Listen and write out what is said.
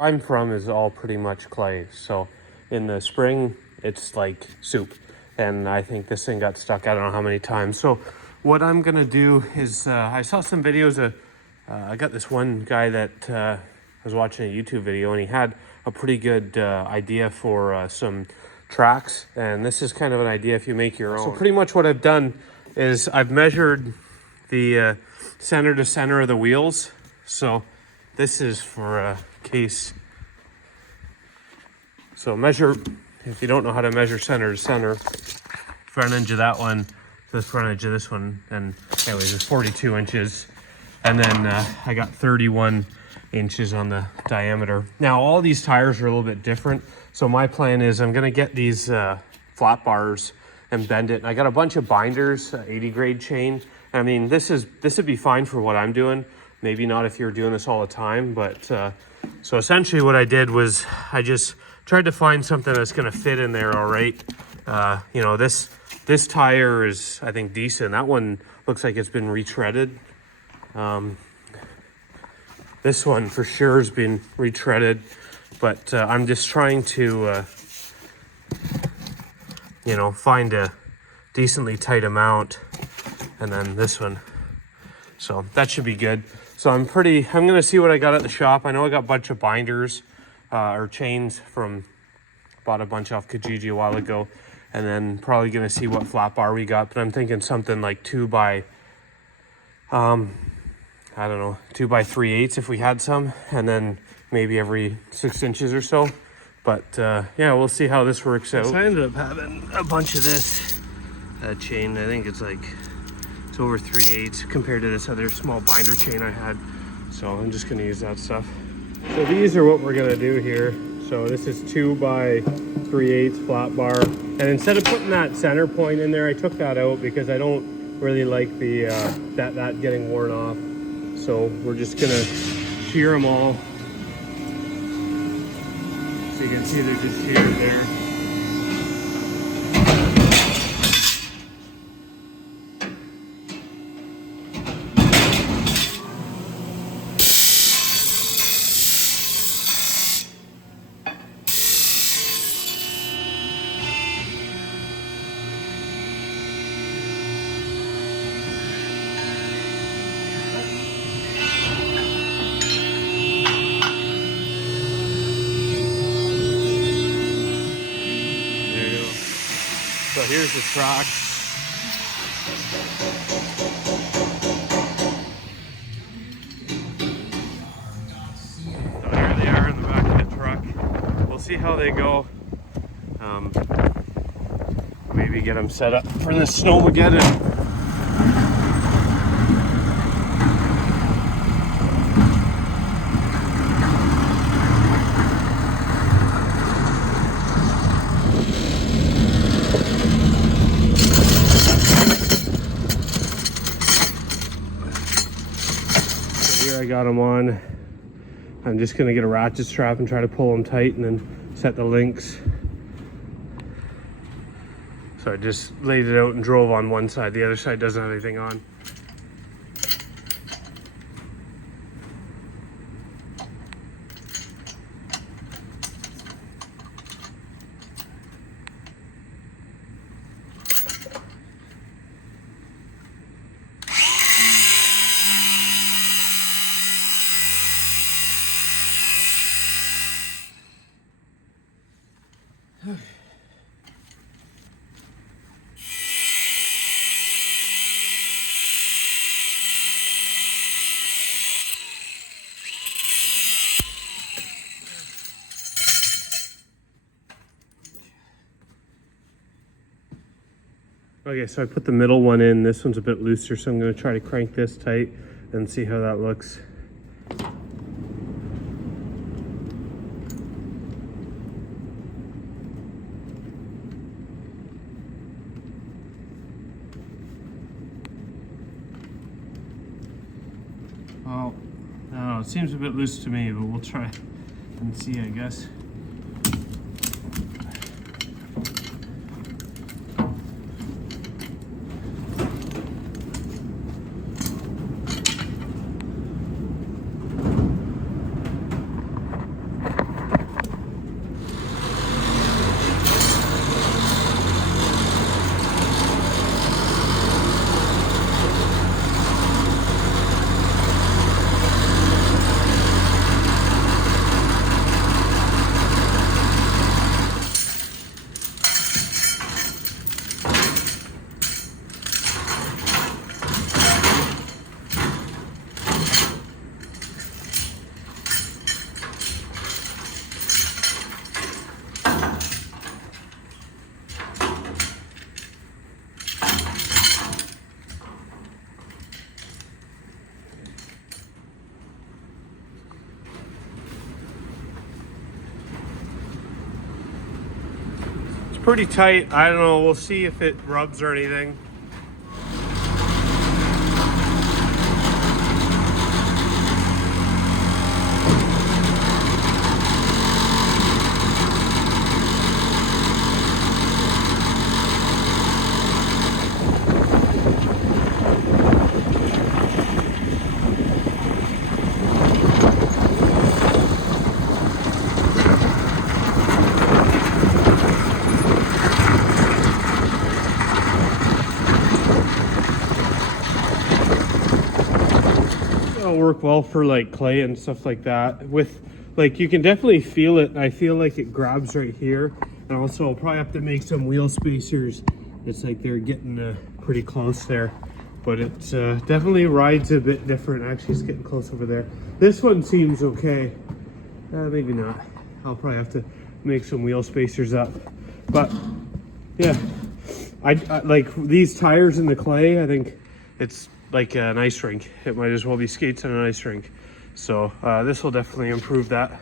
I'm from is all pretty much clay. So in the spring, it's like soup. And I think this thing got stuck, I don't know how many times. So what I'm gonna do is, I saw some videos of, I got this one guy that was watching a YouTube video, and he had a pretty good idea for some tracks. And this is kind of an idea if you make your own. So pretty much what I've done is I've measured the center to center of the wheels. So this is for a case. So measure, if you don't know how to measure center to center, front edge of that one to the front edge of this one, and anyways, it's 42 inches. And then I got 31 inches on the diameter. Now all these tires are a little bit different. So my plan is I'm gonna get these flat bars and bend it. And I got a bunch of binders, 80 grade chain. I mean, this would be fine for what I'm doing. Maybe not if you're doing this all the time, but so essentially what I did was I just tried to find something that's gonna fit in there all right. You know, this tire is, I think, decent. That one looks like it's been retreaded. This one for sure has been retreaded, but I'm just trying to, you know, find a decently tight amount. And then this one. So that should be good. So I'm gonna see what I got at the shop. I know I got a bunch of binders or chains bought a bunch off Kijiji a while ago. And then probably gonna see what flat bar we got. But I'm thinking something like 2 by, I don't know, 2 by 3/8 if we had some. And then maybe every 6 inches or so. But yeah, we'll see how this works out. So I ended up having a bunch of this chain. I think it's over 3/8 compared to this other small binder chain I had. So I'm just gonna use that stuff. So these are what we're gonna do here. So this is 2 by 3/8 flat bar. And instead of putting that center point in there, I took that out because I don't really like the that getting worn off. So we're just gonna shear them all. So you can see they're just sheared there. So here's the truck. So here they are in the back of the truck. We'll see how they go. Maybe get them set up for the snowmageddon. I got them on. I'm just gonna get a ratchet strap and try to pull them tight and then set the links. So I just laid it out and drove on one side. The other side doesn't have anything on. Okay, so I put the middle one in. This one's a bit looser, so I'm going to try to crank this tight and see how that looks. Oh, I don't know, it seems a bit loose to me, but we'll try and see, I guess. pretty tight. I don't know, we'll see if it rubs or anything. It'll work well for like clay and stuff like that. With like, you can definitely feel it. I feel like it grabs right here. And also I'll probably have to make some wheel spacers. It's like they're getting pretty close there, but it definitely rides a bit different. Actually, it's getting close over there. This one seems okay. Maybe not. I'll probably have to make some wheel spacers up. But yeah, I like these tires in the clay. I think it's like an ice rink. It might as well be skates on an ice rink. So this will definitely improve that.